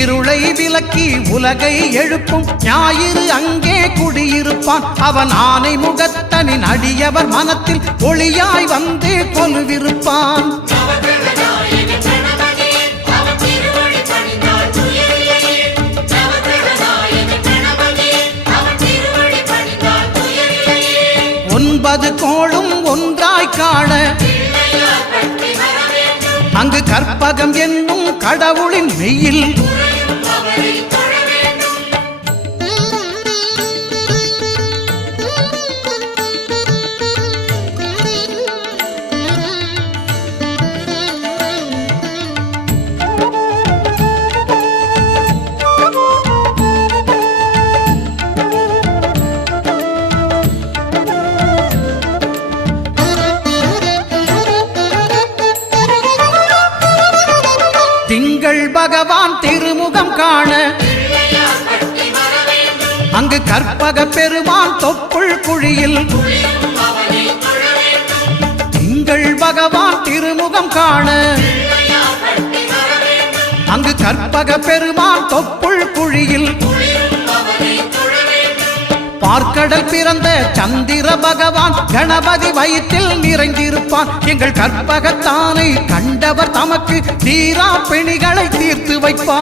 இருளை விலக்கி உலகை எழுப்பும் ஞாயிறு அங்கே குடியிருப்பான். அவன் ஆனை முகத்தனின் அடியவர் மனத்தில் ஒளியாய் வந்து கொலுவிருப்பான். ஒன்பது கோளும் ஒன்றாய் காண அங்கு கற்பகம் என்னும் கடவுளின் மெய்யில் திங்கள் பகவான் திருமுகம் காண அங்கு கற்பக பெருமான் தொப்புள் குழியில் திங்கள் பகவான் திருமுகம் காண அங்கு கற்பக பெருமான் தொப்புள் குழியில் பார்க்கடல் பிறந்த சந்திர பகவான் கணபதி வயிற்றில் நிறைந்திருப்பான். எங்கள் கற்பகத்தானை கண்டவர் தமக்கு தீரா பிணிகளை தீர்த்து வைப்பார்.